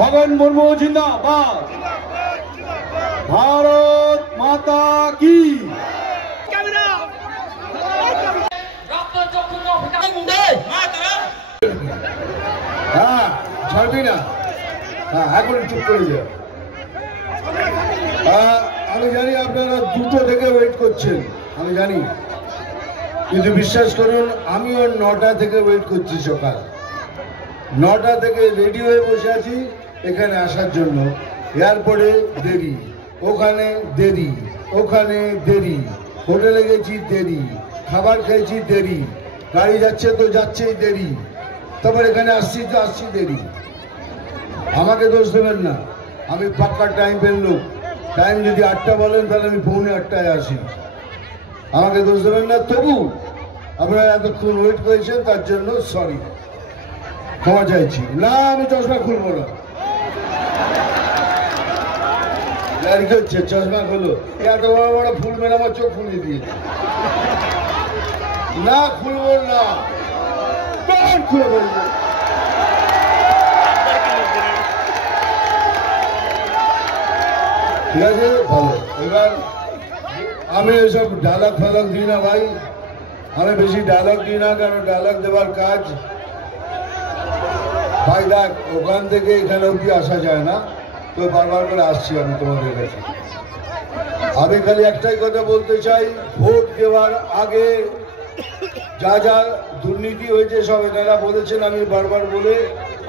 খগেন মুর্মু জিন্দাবাদ। ভারত মাতা কি। হ্যাঁ ছাড়বি না, হ্যাঁ এখন চুপ করে যা। আমি জানি আপনারা 2টো থেকে ওয়েট করছেন, আমি জানি, কিন্তু বিশ্বাস করুন আমিও 9টা থেকে ওয়েট করছি। সকাল 9টা থেকে রেডি হয়ে বসে আছি এখানে আসার জন্য। এয়ারপোর্টে দেরি, ওখানে দেরি, ওখানে দেরি, হোটেলে গেছি দেরি, খাবার খেয়েছি দেরি, গাড়ি যাচ্ছে তো যাচ্ছেই দেরি, তারপর এখানে আসছি তো আসছি দেরি। আমাকে দোষ দেবেন না, আমি পাক্কা টাইম পেন লোক। টাইম যদি 8টা বলেন তাহলে আমি 7:45 আসি। আমাকে দোষ দেবেন না। তবু আপনারা এতক্ষণ ওয়েট করেছেন তার জন্য সরি, ক্ষমা চাইছি। না আমি চশমা খুলবো না, আর কি হচ্ছে চশমা খুলো, এত বড় বড় ফুল মেরে আমার চোখ ফুলিয়ে দিয়েছে। না খুলবো না, খুলে বলবো। ঠিক আছে ভালো। এবার আমি এসব ডায়লগ ফালগ দিই না ভাই, আমি বেশি ডায়লগ দিই না, কারণ ডায়লগ দেওয়ার কাজ ভাই দেখ ওখান থেকে এখানে অব্দি আসা যায় না, তো বারবার করে আসছি আমি তোমাদের কাছে। আমি খালি একটাই কথা বলতে চাই, ভোট দেওয়ার আগে যা যা দুর্নীতি হয়েছে সব এনারা বলেছেন, আমি বারবার বলে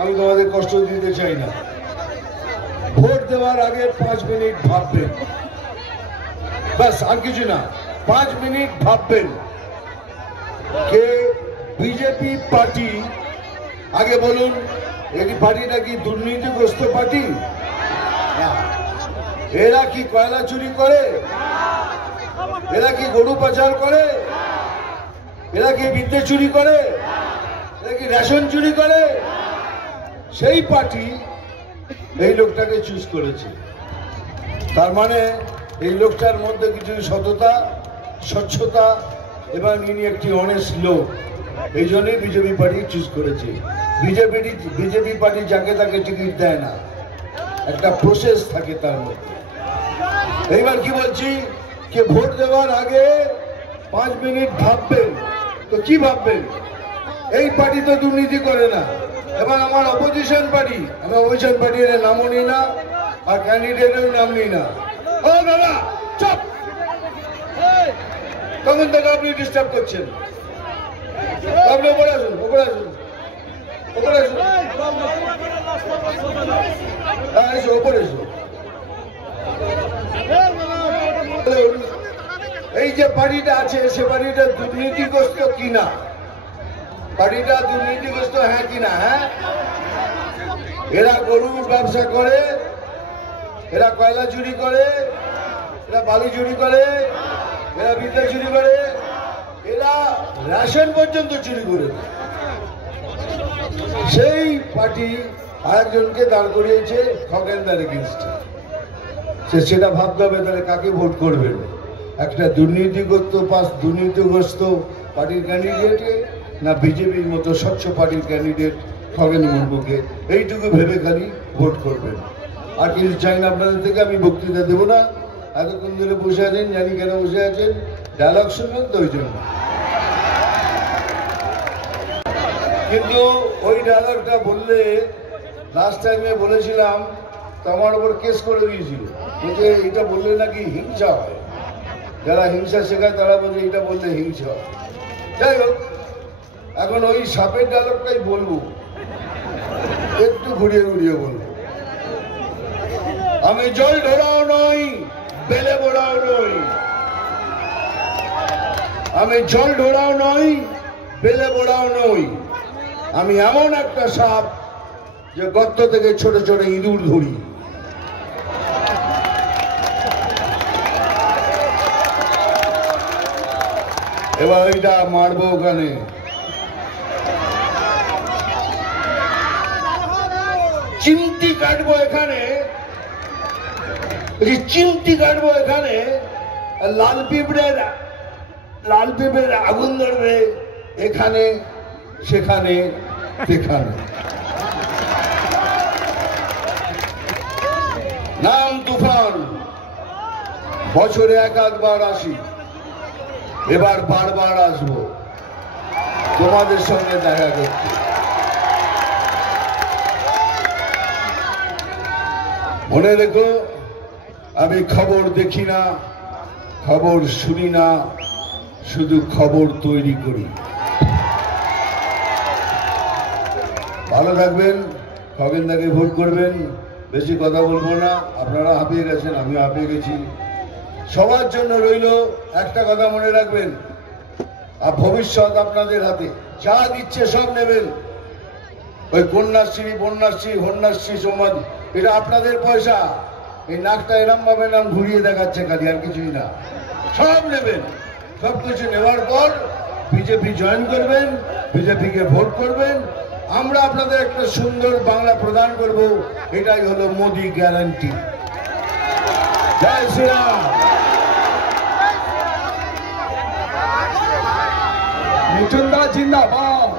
আমি তোমাদের কষ্ট দিতে চাই না। ভোট দেওয়ার আগে 5 মিনিট ভাববেন, ব্যাস, আর কিছু না। 5 মিনিট ভাববেন কে বিজেপি পার্টি। আগে বলুন এই পার্টিটা কি দুর্নীতিগ্রস্ত পার্টি? এরা কি কয়লা চুরি করে? এরা কি গরু পাচার করে? এরা কি বিদ্যে চুরি করে? এরা কি রেশন চুরি করে? সেই পার্টি এই লোকটাকে চুজ করেছে। তার মানে এই লোকটার মধ্যে কিছু সততা, স্বচ্ছতা এবং ইনি একটি অনেস্ট লোক, এই জন্যই বিজেপি পার্টি চুজ করেছে। বিজেপি পার্টি যাকে তাকে টিকিট দেয় না, একটা প্রসেস থাকে তার মধ্যে। এইবার কি বলছি, কে ভোট দেওয়ার আগে 5 মিনিট ভাববেন। তো কি ভাববেন? এই পার্টি তো দুর্নীতি করে না। এবার আমার অপোজিশন পার্টি, আমি অপোজিশন পার্টির নামও নিই না আর ক্যান্ডিডেটের নাম নিই না। ও দাদা চুপ, তখন থেকে আপনি ডিস্টার্ব করছেন। আপনি ওপরে আসুন, ওপরে আসুন, ওপরে আসুন, এসো ওপরে এসো। এই যে পার্টিটা আছে সে পার্টিটা দুর্নীতিগ্রস্ত কিনা? পার্টিটা দুর্নীতিগ্রস্ত হ্যাঁ কিনা? হ্যাঁ, এরা গরুর ব্যবসা করে, এরা কয়লা চুরি করে, এরা বালি চুরি করে, এরা বিদ্যা চুরি করে, এরা রেশন পর্যন্ত চুরি করে। সেই পার্টি আরেকজনকে দাঁড় করিয়েছে খগেনদার এগেইনস্টে। সেটা ভাবতে হবে তাহলে কাকে ভোট করবেন, একটা দুর্নীতিগ্রস্ত পার্টির ক্যান্ডিডেটকে না বিজেপির মতো স্বচ্ছ পার্টির ক্যান্ডিডেট খগেন মুর্মুকে। এইটুকু ভেবে খালি ভোট করবেন। আর কিছু চাই না আপনাদের থেকে, আমি বক্তৃতা দেবো না। এতক্ষণ ধরে বসে আছেন, জানি কেন বসে আছেন, ডায়লগ শুনবেন তো ওই জন্য। কিন্তু ওই ডায়লগটা বললে লাস্ট টাইমে বলেছিলাম তো আমার ওপর কেস করে দিয়েছিল, বলছে এটা বললে নাকি হিংসা হয়। যারা হিংসা শেখায় তারা বলছে এটা বললে হিংসা হয়। যাই হোক, এখন ওই সাপের ডায়লগটাই বলবো, একটু ঘুরিয়ে ঘুরিয়ে বলবো। আমি জল ঢোড়াও নই, বেলে বোড়াও নই। আমি জল ঢোড়াও নই, বেলে বোড়াও নই। আমি এমন একটা সাপ যে গর্ত থেকে ছোট ছোট ইঁদুর ধরি। এবার ওইটা মারবো ওখানে। চিমটি কাটবো এখানে, চিমটি কাটবো এখানে, লাল পিঁপড়ের আগুন ধরবে এখানে সেখানে সেখানে। বছরে এক আধবার আসি, এবার বারবার আসবো তোমাদের সঙ্গে দেখা করতে। মনে রেখো, আমি খবর দেখি না, খবর শুনি না, শুধু খবর তৈরি করি। ভালো থাকবেন, খগেনদাকে ভোট করবেন। বেশি কথা বলবো না, আপনারা হাঁপিয়ে গেছেন, আমি হাঁপিয়ে গেছি। সবার জন্য রইল একটা কথা মনে রাখবেন, আর ভবিষ্যৎ আপনাদের হাতে। যা দিচ্ছে সব নেবেন। ওই কন্যাশ্রী, বন্যাশ্রী, হন্যাশ্রী, সমাজ, এটা আপনাদের পয়সা। এই নাকটা এরম ভাবে নাম ঘুরিয়ে দেখাচ্ছে খালি, আর কিছুই না। সব নেবেন। সবকিছু নেওয়ার পর বিজেপি জয়েন করবেন, বিজেপিকে ভোট করবেন। আমরা আপনাদের একটা সুন্দর বাংলা প্রদান করব, এটাই হলো মোদি গ্যারান্টি। জয় শ্রীরাম। মিঠুন দা জিন্দাবাদ।